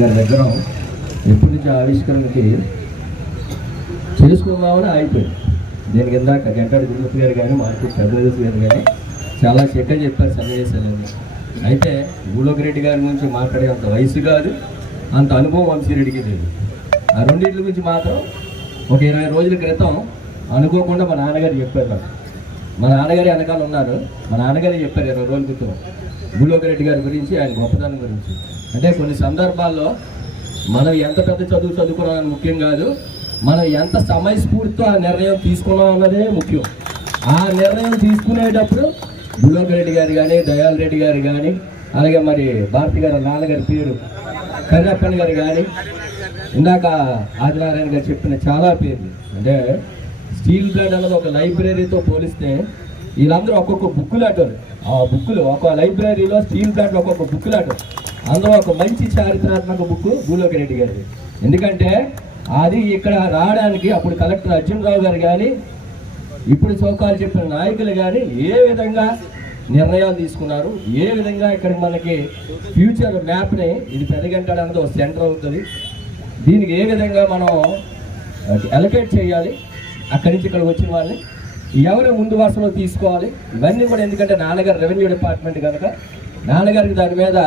గారి దగ్గర ఎప్పటి నుంచి ఆవిష్కరణకి చేసుకుందామని అయిపోయింది దీనికి ఇందాక గంటాడు తిరుమతి గారు కానీ మార్కెట్ చంద్రదేశ్ గారు కానీ చాలా చక్కగా చెప్పారు సన్నివేశాలని అయితే భూలోక్ రెడ్డి గారి గురించి మాట్లాడే అంత వయసు కాదు అంత అనుభవం వంశీరెడ్డికి లేదు. ఆ రెండింటి గురించి మాత్రం ఒక ఇరవై రోజుల క్రితం అనుకోకుండా మా నాన్నగారు చెప్పారు నాకు. మా నాన్నగారి వెనకాల ఉన్నారు. మా నాన్నగారు చెప్పారు ఇరవై రోజుల క్రితం. భూలోక్ రెడ్డి గారి గురించి ఆయన గొప్పతనం గురించి. అంటే కొన్ని సందర్భాల్లో మనం ఎంత పెద్ద చదువు చదువుకున్నాం ముఖ్యం కాదు మనం ఎంత సమయస్ఫూర్తితో ఆ నిర్ణయం తీసుకున్నాం అన్నదే ముఖ్యం. ఆ నిర్ణయం తీసుకునేటప్పుడు భూలోక్ రెడ్డి గారు కానీ దయాల్ రెడ్డి గారు కానీ అలాగే మరి భారతి గారి నాన్నగారి పేరు కన్నప్పన్ గారు కానీ ఇందాక ఆదినారాయణ గారు చెప్పిన చాలా పేర్లు. అంటే స్టీల్ ప్లాంట్ అన్నది ఒక లైబ్రరీతో పోలిస్తే వీళ్ళందరూ ఒక్కొక్క బుక్కులు ఆటారు ఆ బుక్లు ఒక లైబ్రరీలో స్టీల్ ప్లాంట్ ఒక్కొక్క బుక్ ఆటారు అందులో ఒక మంచి చారిత్రాత్మక బుక్ భూలోకి రెడ్డి గారిది. ఎందుకంటే అది ఇక్కడ రావడానికి అప్పుడు కలెక్టర్ అర్జున్ రావు గారు కానీ ఇప్పుడు సోకాలు చెప్పిన నాయకులు కానీ ఏ విధంగా నిర్ణయాలు తీసుకున్నారు ఏ విధంగా ఇక్కడ మనకి ఫ్యూచర్ మ్యాప్ని ఇది పెదగంటాడు అన్నది ఒక సెంటర్ అవుతుంది. దీనికి ఏ విధంగా మనం అలొకేట్ చేయాలి అక్కడి నుంచి ఇక్కడ వచ్చిన వాళ్ళని ఎవరు ముందు వరుసలో తీసుకోవాలి? ఇవన్నీ కూడా ఎందుకంటే నాన్నగారు రెవెన్యూ డిపార్ట్మెంట్ కనుక నాన్నగారికి దాని మీద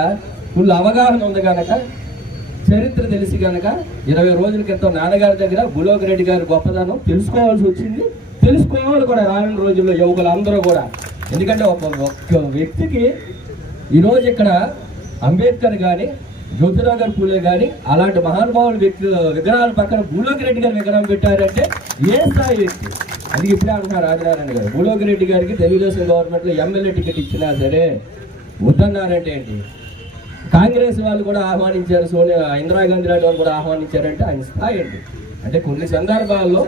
ఫుల్ అవగాహన ఉంది కనుక చరిత్ర తెలిసి కనుక ఇరవై రోజుల క్రితం నాన్నగారి దగ్గర గులోక్ రెడ్డి గారి గొప్పదనం తెలుసుకోవాల్సి వచ్చింది. తెలుసుకోవాలి కూడా రానున్న రోజుల్లో యువకులు అందరూ కూడా. ఎందుకంటే ఒక ఒక్క వ్యక్తికి ఈరోజు ఇక్కడ అంబేద్కర్ కానీ జ్యోతిరాగర్ పూలే కానీ అలాంటి మహానుభావుల వ్యక్తి విగ్రహాల పక్కన భూలోకి రెడ్డి గారి విగ్రహం పెట్టారంటే ఏ స్థాయి వ్యక్తి? అది ఇప్పుడే అంటున్నారు ఆదినారాయణ గారు. భూలోకి రెడ్డి గారికి తెలుగుదేశం గవర్నమెంట్లో ఎమ్మెల్యే టికెట్ ఇచ్చినా సరే వద్దన్నారంటే ఏంటి? కాంగ్రెస్ వాళ్ళు కూడా ఆహ్వానించారు సోనియా ఇందిరాగాంధీ లాంటి వాళ్ళు కూడా ఆహ్వానించారంటే ఆయన స్థాయి ఏంటి? అంటే కొన్ని సందర్భాల్లో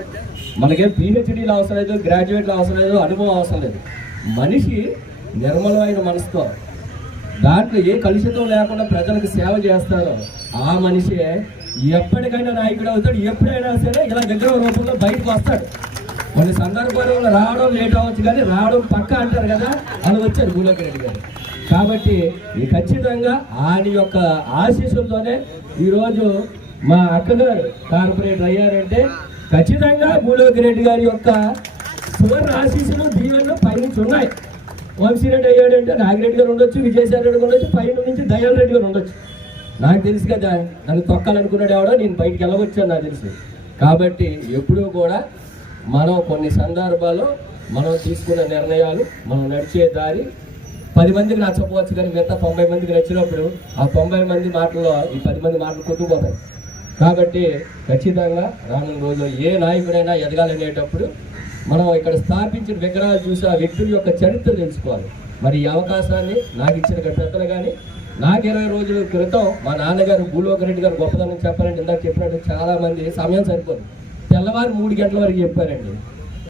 మనకేం పిహెచ్డీలు అవసరం లేదు గ్రాడ్యుయేట్లు అవసరం లేదు అనుభవం అవసరం లేదు. మనిషి నిర్మలమైన మనసుతో దాంట్లో ఏ కలుషితం లేకుండా ప్రజలకు సేవ చేస్తారో ఆ మనిషి ఎప్పటికైనా నాయకుడు అవుతాడు ఎప్పుడైనా సరే ఇలా విగ్రహం రూపంలో బయటకు వస్తాడు. కొన్ని సందర్భాల్లో రావడం లేట్ అవ్వచ్చు కానీ రావడం పక్క అంటారు కదా అని వచ్చారు భూలోకి రెడ్డి గారు. కాబట్టి ఈ ఖచ్చితంగా ఆయన యొక్క ఆశీస్సులతోనే ఈరోజు మా అక్కగారు కార్పొరేటర్ అయ్యారంటే ఖచ్చితంగా భూలోకి రెడ్డి గారి యొక్క సువర్ణ ఆశీస్సులు దీవెనలు పైనుంచి ఉన్నాయి. వంశీరెడ్డి అయ్యాడంటే నాగిరెడ్డి గారు ఉండొచ్చు విజయసాయి రెడ్డి గారు ఉండొచ్చు పైన నుంచి దయాల్ రెడ్డి గారు ఉండొచ్చు. నాకు తెలుసు కదా నన్ను తొక్కాలనుకున్నాడు ఎవడో నేను బయటికి వెళ్ళవచ్చాను నాకు తెలుసు. కాబట్టి ఎప్పుడూ కూడా మనం కొన్ని సందర్భాల్లో మనం తీసుకున్న నిర్ణయాలు మనం నడిచే దారి పది మందికి నచ్చకపోవచ్చు కానీ మిగతా తొంభై మందికి నచ్చినప్పుడు ఆ తొంభై మంది మాటల్లో ఈ పది మంది మాటలు కొట్టుకుపోతాయి. కాబట్టి ఖచ్చితంగా రానున్న రోజుల్లో ఏ నాయకుడైనా ఎదగాలనేటప్పుడు మనం ఇక్కడ స్థాపించిన విగ్రహాలు చూసి ఆ వ్యక్తుల యొక్క చరిత్ర తెలుసుకోవాలి. మరి ఈ అవకాశాన్ని నాకు ఇచ్చిన ఇక్కడ పెద్దలు కానీ నాకు ఇరవై రోజుల క్రితం మా నాన్నగారు భూలోక రెడ్డి గారు గొప్పదనం చెప్పారంటే ఇందాక చెప్పినట్టు చాలామంది సమయం సరిపోదు. తెల్లవారు మూడు గంటల వరకు చెప్పారండి.